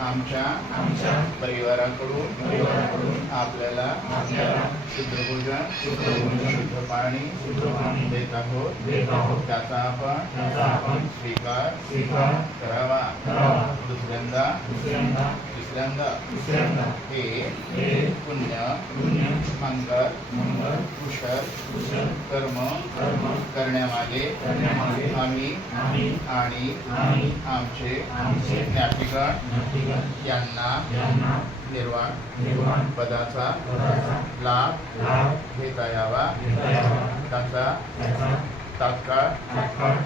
आमच्या परिवाराकडून आपल्याला शुद्ध भोजन शुद्ध पाणी देत आहोत त्याचा आपण स्वीकार करावा. दुसऱ्यांदा तिसऱ्यांदा हे पुण्य मंगल कुशल कर्म करण्यामागे आम्ही आणि आमचे ज्ञातिगण यांना निर्वाण पदाचा लाभ घेता यावा त्याचा तात्काळ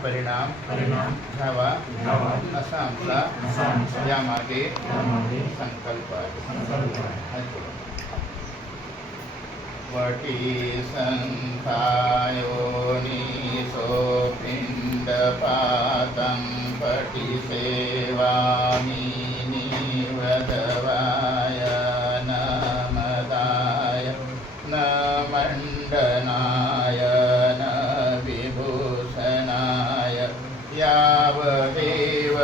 परिणाम घ्यावा असा आमचा यामागे संकल्प आहे. वटी संथायोनिसो पिंडपातं पटी सेवामि निवदवाय नमदाय न मंडनाय न विभूषणाय यावदेव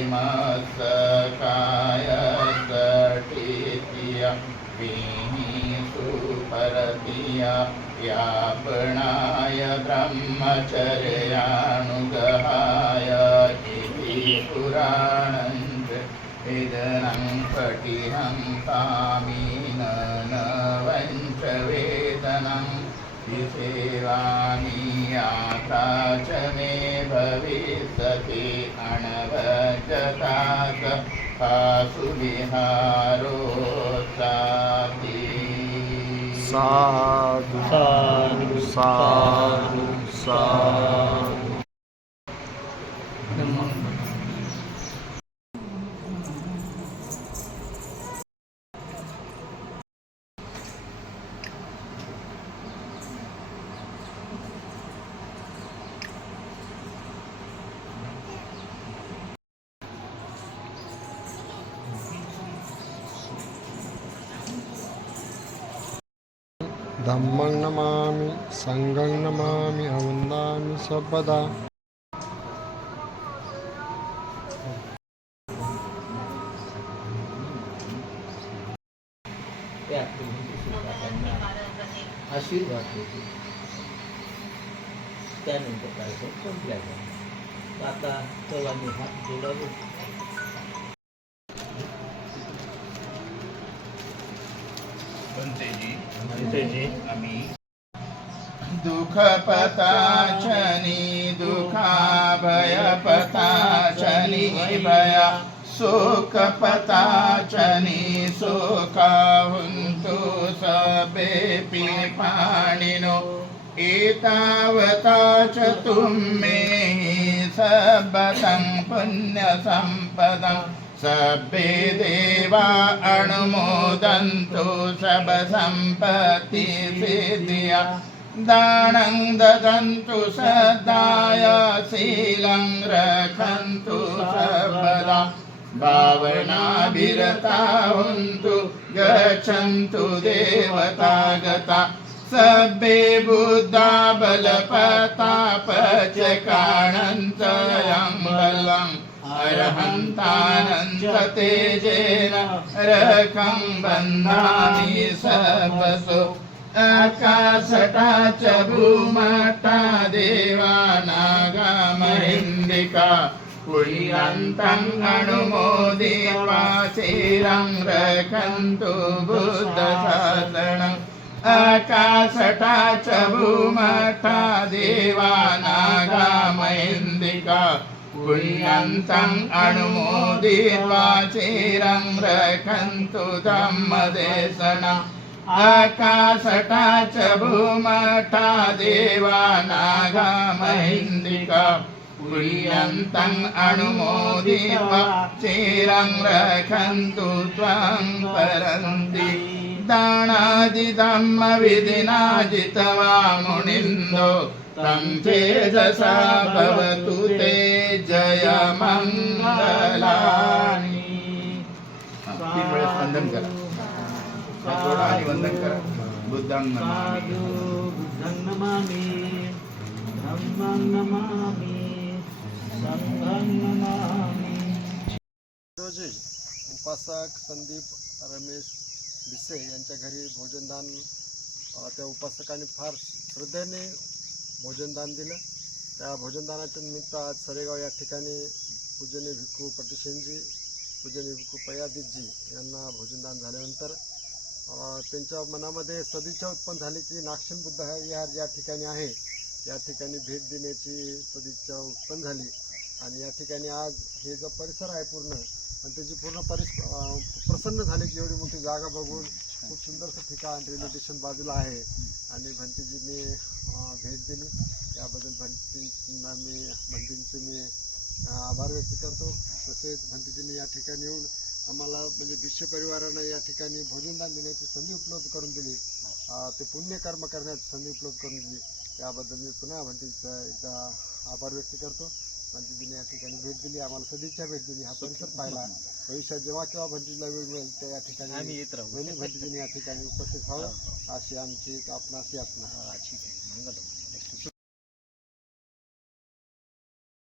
इमत्सकाय सटितिया परतिया यापणाय ब्रह्मचर्यानुगहाय इति पुराणञ्च इदनं पठिहं तामीन न वञ्च वेदनं विसेवामि यात्रा च मे भविष्यति अनवजतात् पाशुविहारोत्साति. साधु साधु साधु साधु. धम्मं नमामि संघं नमामि वन्दामि सर्वदा. आशीर्वाद देतो. त्यानंतर कार्यक्रम संपल्याचा. आता सर्वांनी हात जोडावे. बनतेजी आम्ही दुःख पताचनी दुःखा भय पताचनी भया सुख पताचनी सुखा हुंतु सबे पाणिनो एतावता च तुम्मे सबतं पुण्य संपदं सबे देवा अनुमोदन्तु सब संपत्ति सिद्धिया दानं ददन्तु सदाय शीलं रक्षन्तु सर्वदा भावनाभिरता हुन्तु गच्छन्तु देवतागता सबे बुद्धा बलपतापचकाणन्तयं बलम् अरहन्तानंच तेजेन रकं बन्धानि सर्वसो आकाशटा च भूमटा देवानागा महिन्दिका पुण्यन्तं अनुमोदित्वा चिरं रक्षन्तु बुद्धशासनम् आकाशटा च भूमटा देवानागा महिन्दिका पुण्यन्तं अनुमोदित्वा चिरं रक्षन्तु धम्मदेशनम् आकाशटा च भूमटा देवानागा महिन्दिका पुण्यन्तं अनुमोदित्वा चिरं रक्षन्तु त्वां परन्ति दानादिधम्म विधिना जित्वा मुनिन्दो तं तेजसा भवतु ते जयमङ्गलानि. 3 वेळेस वंदन करा. जोडा आणि वंदन करा. बुद्धं नमामि साधु बुद्धं नमामि धम्मं नमामि संघं नमामि. रोजी उपासक संदीप रमेश भिसे यांच्या घरी भोजनदान त्या उपासकांनी फार श्रद्धेने भोजनदान दिलं. त्या भोजनदानाच्या निमित्त आज सरेगाव या ठिकाणी पूजनीय भिक्खू पटिशेनजी, पूजनीय भिक्खू पयादितजी यांना भोजनदान झाल्यानंतर त्यांच्या मनामध्ये सदिच्छा उत्पन्न झाली की नागसेन बुद्ध विहार या ठिकाणी आहे, या ठिकाणी भेट देण्याची सदिच्छा उत्पन्न झाली. आणि या ठिकाणी आज हे जो परिसर आहे पूर्ण, आणि त्याची पूर्ण प्रसन्न झाले की एवढी मोठी जागा बघून खूप सुंदरसं ठिकाण, रेल्वे स्टेशन बाजूला आहे. आणि भंतीजींनी भेट दिली, त्याबद्दल भंतींचे मी आभार व्यक्त करतो. तसेच भंतीजींनी या ठिकाणी येऊन आम्हाला म्हणजे भिष्य परिवारानं या ठिकाणी भोजनदान देण्याची संधी उपलब्ध करून दिली, ते पुण्यकर्म करण्याची संधी उपलब्ध करून दिली. त्याबद्दल मी पुन्हा भंतीचा एकदा आभार व्यक्त करतो. भंतीजीने या ठिकाणी भेट दिली, आम्हाला सदिच्छा भेट दिली, हा परिसर पाहिला. भविष्यात जेव्हा केव्हा भंतीजीला वेळ मिळेल त्या या ठिकाणी आम्ही येत राहू. भंतीजीने या ठिकाणी उपस्थित व्हावं अशी आमची आपणाशी आपणा. ठीक आहे, मंगल.